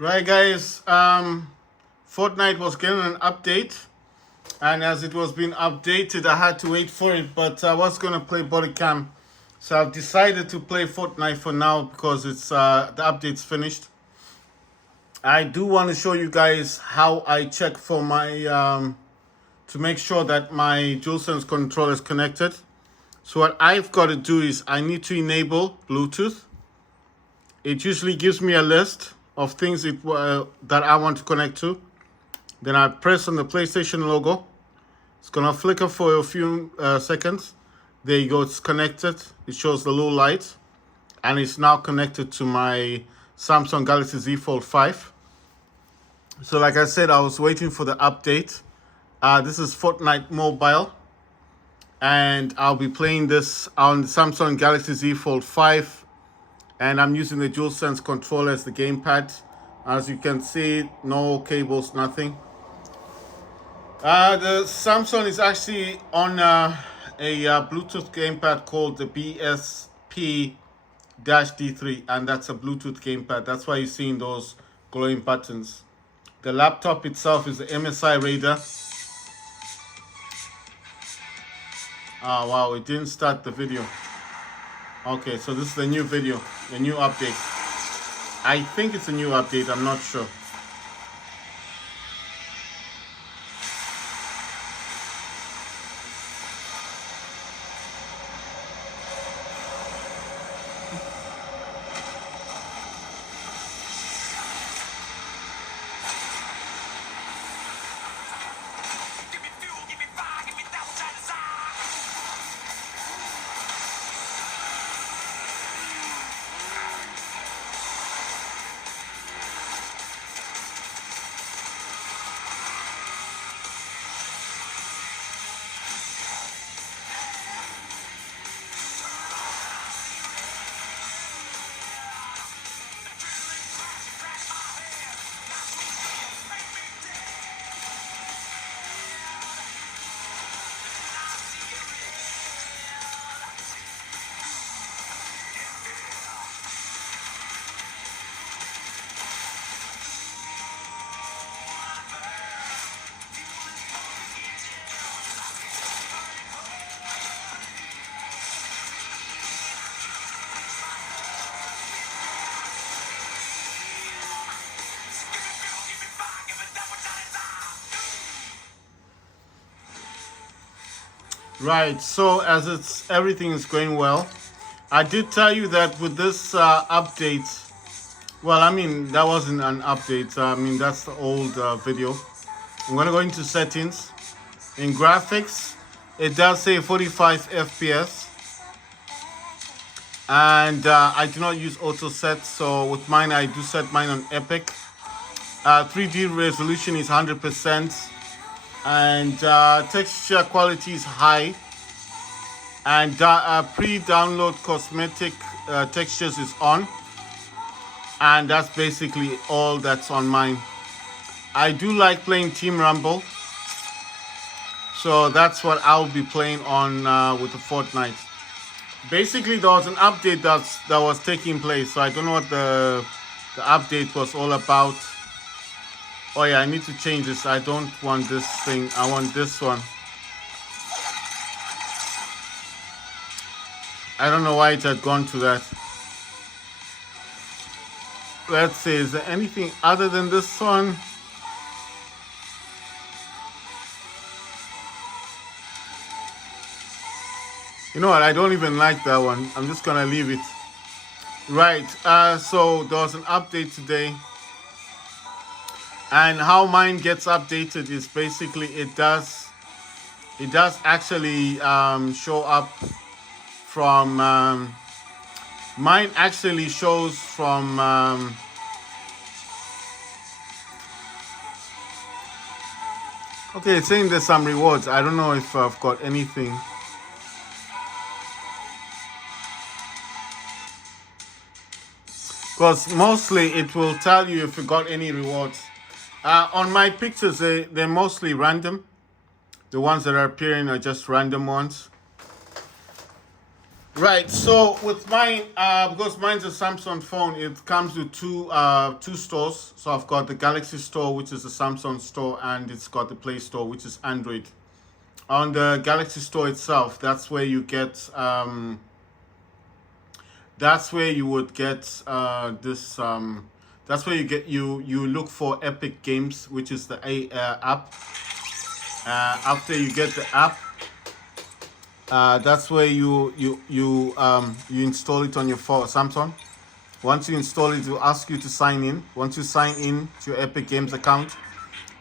Right, guys. Fortnite was getting an update, and as it was being updated, I had to wait for it. But I was gonna play body cam, so I've decided to play Fortnite for now because it's the update's finished. I do want to show you guys how I check for my to make sure that my DualSense controller is connected. So what I've got to do is I need to enable Bluetooth. It usually gives me a list of things that I want to connect to. Then I press on the PlayStation logo. It's gonna flicker for a few seconds. There you go, it's connected. It shows the low light. And it's now connected to my Samsung Galaxy Z Fold 5. So like I said, I was waiting for the update. This is Fortnite Mobile. And I'll be playing this on the Samsung Galaxy Z Fold 5. And I'm using the DualSense controller as the gamepad. As you can see, no cables, nothing. The Samsung is actually on a Bluetooth gamepad called the BSP-D3, and that's a Bluetooth gamepad. That's why you're seeing those glowing buttons. The laptop itself is the MSI Raider. Oh wow, it didn't start the video. Okay, so this is the new video, the new update. I think it's a new update, I'm not sure. Right, so as everything is going well, I did tell you that with this update, well, I mean, that wasn't an update. I mean, that's the old video. I'm going to go into settings. In graphics, it does say 45 FPS. And I do not use auto set, so with mine, I do set mine on Epic. 3D resolution is 100%. And texture quality is high, and pre-download cosmetic textures is on, and that's basically all that's on mine. I do like playing Team Rumble, so that's what I'll be playing on with the Fortnite. Basically, there was an update that was taking place, so I don't know what the update was all about. Oh yeah, I need to change this. I don't want this thing. I want this one. I don't know why it had gone to that. Let's see, is there anything other than this one? You know what? I don't even like that one. I'm just gonna leave it. Right. So there was an update today. And how mine gets updated is basically it does actually show up from mine actually shows from okay, it's saying there's some rewards. I don't know if I've got anything. Because mostly it will tell you if you got any rewards. On my pictures, they're mostly random. The ones that are appearing are just random ones. Right. So with mine, because mine's a Samsung phone, it comes with two stores. So I've got the Galaxy Store, which is the Samsung store, and it's got the Play Store, which is Android. On the Galaxy Store itself, that's where you get that's where you would get this that's where you look for Epic Games, which is the app. After you get the app, that's where you install it on your phone, Samsung. Once you install it, it will ask you to sign in. Once you sign in to your Epic Games account,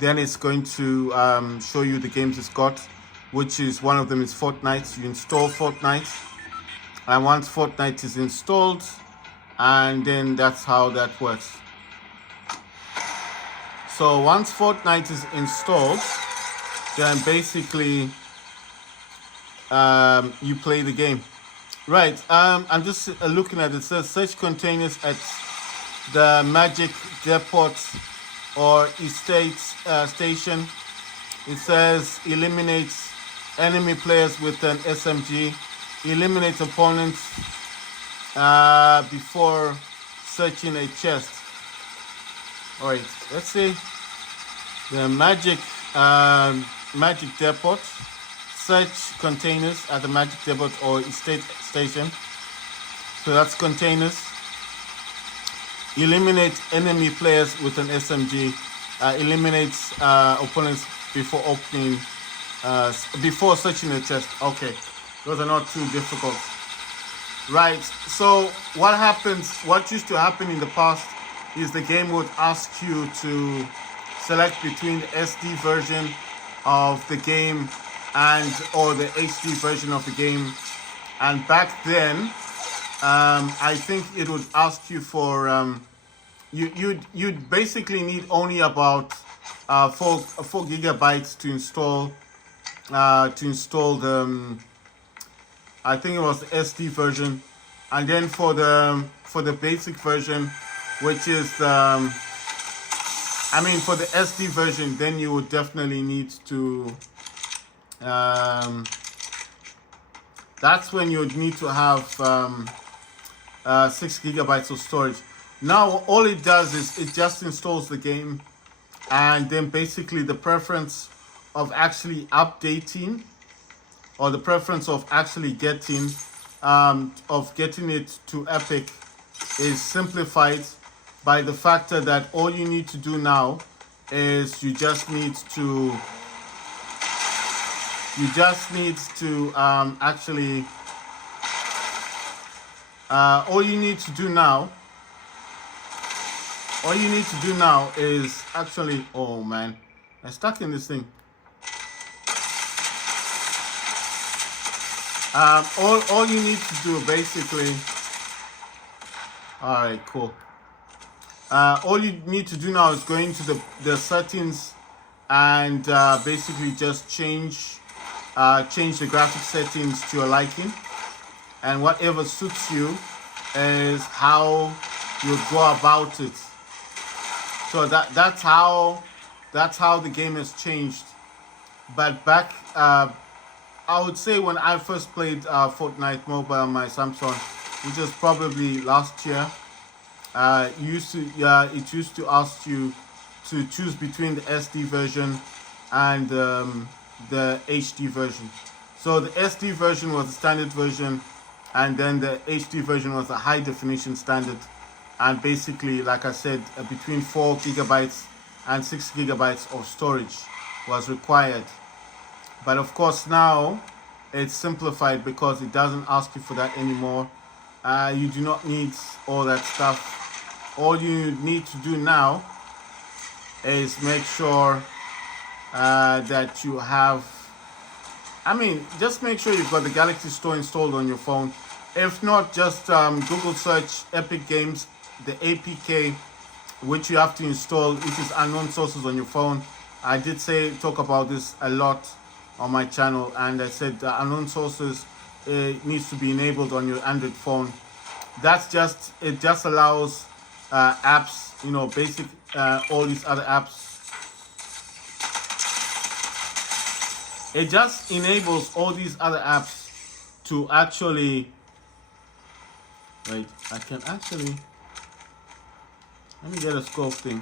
then it's going to show you the games it's got, which is one of them is Fortnite. You install Fortnite, and once Fortnite is installed, and then that's how that works. So once Fortnite is installed, then basically you play the game. Right. I'm just looking at it. It says search containers at the Magic Depot or Estate Station. It says eliminates enemy players with an SMG. Eliminate opponents before searching a chest. All right. Let's see. The Magic Depot. Search containers at the Magic Depot or Estate Station. So that's containers. Eliminate enemy players with an SMG. Eliminates opponents before opening, before searching a chest. Okay, those are not too difficult. Right. So what happens? What used to happen in the past is the game would ask you to select between the SD version of the game and or the HD version of the game, and back then I think it would ask you for you'd basically need only about 4 gigabytes to install the I think it was the SD version, and then for the basic version, which is for the SD version, then you would definitely need to that's when you would need to have 6 gigabytes of storage. Now all it does is it just installs the game, and then basically the preference of actually updating, or the preference of actually getting it to Epic is simplified by the factor that all you need to do now is you just need to actually all you need to do now is actually, oh man, I'm stuck in this thing. All you need to do basically, all right, cool. All you need to do now is go into the settings and basically just change the graphic settings to your liking, and whatever suits you is how you go about it. So that's how the game has changed. But back, I would say when I first played Fortnite Mobile on my Samsung, which was probably last year, it used to ask you to choose between the SD version and the HD version. So the SD version was the standard version, and then the HD version was the high definition standard. And basically, like I said, between 4 gigabytes and 6 gigabytes of storage was required. But of course now it's simplified because it doesn't ask you for that anymore. You do not need all that stuff. All you need to do now is make sure that you have, just make sure you've got the Galaxy Store installed on your phone. If not, just Google search Epic Games, the APK, which you have to install, which is unknown sources on your phone. I did talk about this a lot on my channel, and I said unknown sources needs to be enabled on your Android phone. It just allows apps, basic all these other apps. It just enables all these other apps to actually Right, I can actually, let me get a scope thing.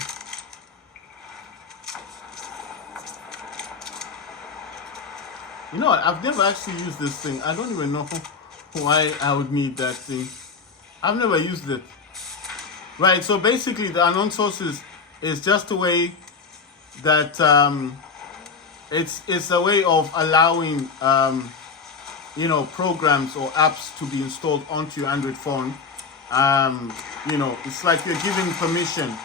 You know what? I've never actually used this thing. I don't even know why I would need that thing. I've never used it. Right, so basically the unknown sources is just a way that it's a way of allowing programs or apps to be installed onto your Android phone. It's like you're giving permission.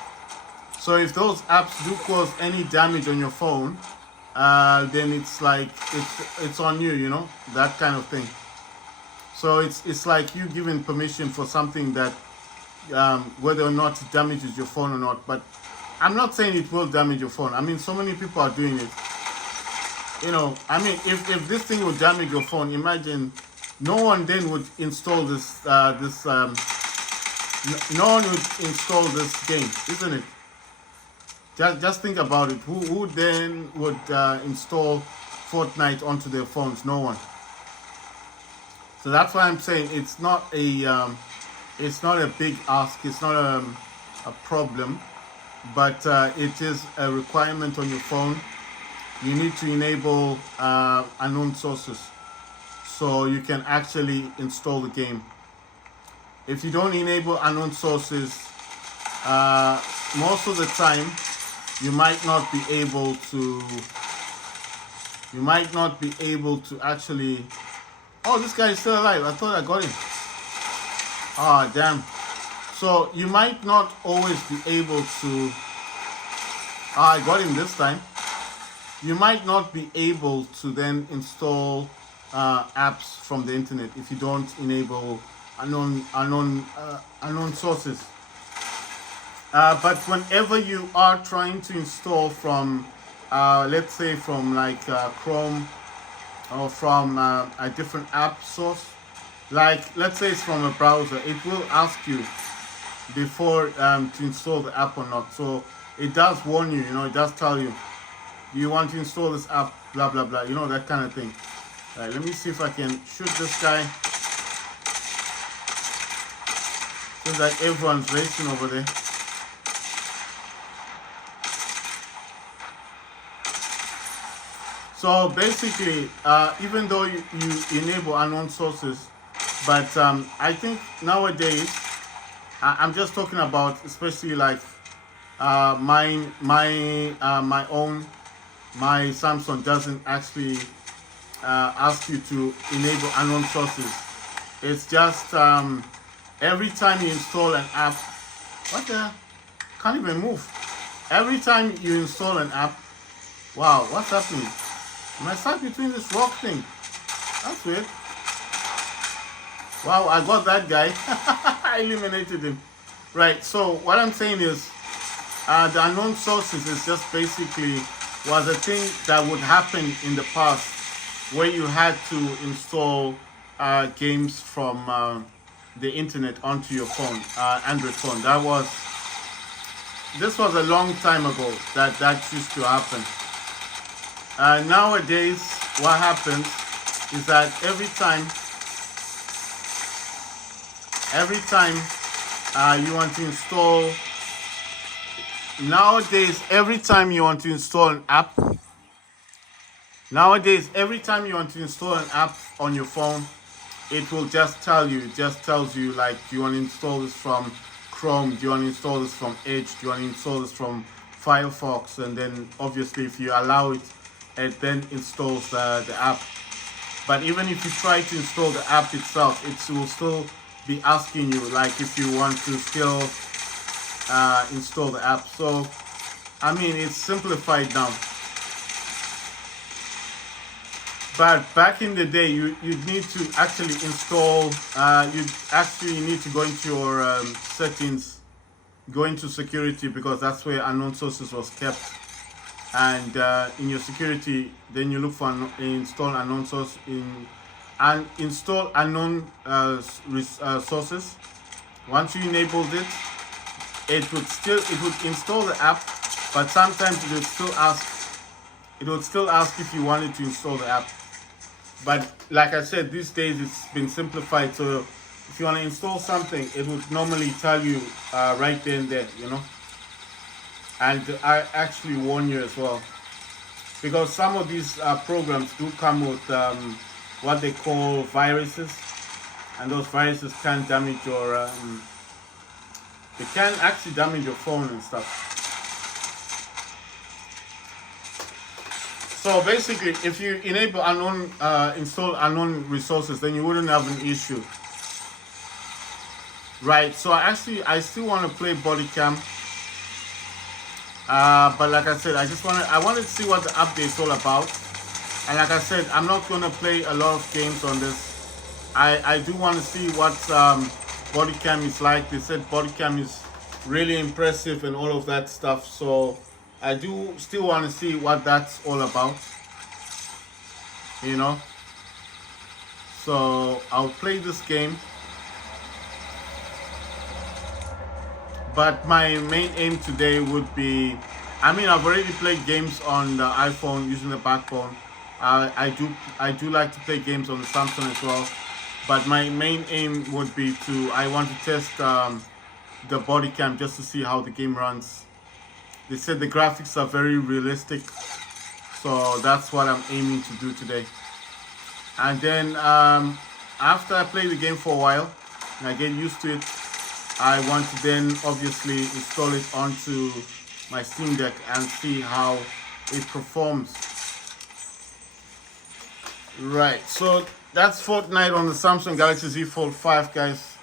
So if those apps do cause any damage on your phone, then it's like it's on you, that kind of thing. So it's like you giving permission for something that whether or not it damages your phone or not. But I'm not saying it will damage your phone. I mean, so many people are doing it. If this thing would damage your phone, imagine no one then would install no one would install this game, isn't it? Just think about it. Who then would install Fortnite onto their phones? No one. So that's why I'm saying it's not a big ask. It's not a problem, but it is a requirement on your phone. You need to enable unknown sources so you can actually install the game. If you don't enable unknown sources, most of the time you might not be able to actually. Oh, this guy is still alive. I thought I got him. Ah, damn. So you might not always be able to. I got him this time. You might not be able to then install apps from the internet if you don't enable unknown sources. But whenever you are trying to install from, let's say from like Chrome or from a different app source, like let's say it's from a browser, it will ask you before to install the app or not. So it does warn you, it does tell you, do you want to install this app, blah blah blah, that kind of thing. All right, let me see if I can shoot this guy. Seems like everyone's racing over there. So basically, even though you enable unknown sources, but I think nowadays, I'm just talking about especially like my Samsung doesn't actually ask you to enable unknown sources. It's just every time you install an app, what the? Can't even move. Every time you install an app, wow, what's happening? Am I stuck between this rock thing? That's weird. Wow, I got that guy. I eliminated him. Right, so what I'm saying is the unknown sources is just basically was a thing that would happen in the past where you had to install games from the internet onto your phone, Android phone. This was a long time ago that used to happen. Nowadays, what happens is that every time you want to install, nowadays every time you want to install an app, on your phone, it will just tell you. It just tells you like, do you want to install this from Chrome? Do you want to install this from Edge? Do you want to install this from Firefox? And then obviously, if you allow it, it then installs the app. But even if you try to install the app itself, it will still be asking you like if you want to still install the app. So I mean, it's simplified now. But back in the day, you'd need to actually install. You'd actually need to go into your settings, go into security, because that's where unknown sources was kept. And in your security, then you look for install unknown source and install unknown sources. Once you enabled it, it would install the app, but sometimes it would still ask if you wanted to install the app. But like I said, these days it's been simplified, so if you want to install something, it would normally tell you right there and there, you know. And I actually warn you as well, because some of these programs do come with what they call viruses, and those viruses can damage your they can actually damage your phone and stuff. So basically, if you enable unknown install unknown resources, then you wouldn't have an issue, right? So I still want to play body cam, but like I said, I wanted to see what the update's all about. And like I said, I'm not gonna play a lot of games on this. I do want to see what body cam is like. They said body cam is really impressive and all of that stuff. So I do still want to see what that's all about, you know. So I'll play this game, but my main aim today would be, I mean, I've already played games on the iPhone using the backbone. I do like to play games on the Samsung as well, but my main aim would be I want to test the body cam just to see how the game runs. They said the graphics are very realistic, so that's what I'm aiming to do today. And then after I play the game for a while and I get used to it, I want to then obviously install it onto my Steam Deck and see how it performs. Right, so that's Fortnite on the Samsung Galaxy Z Fold 5, guys.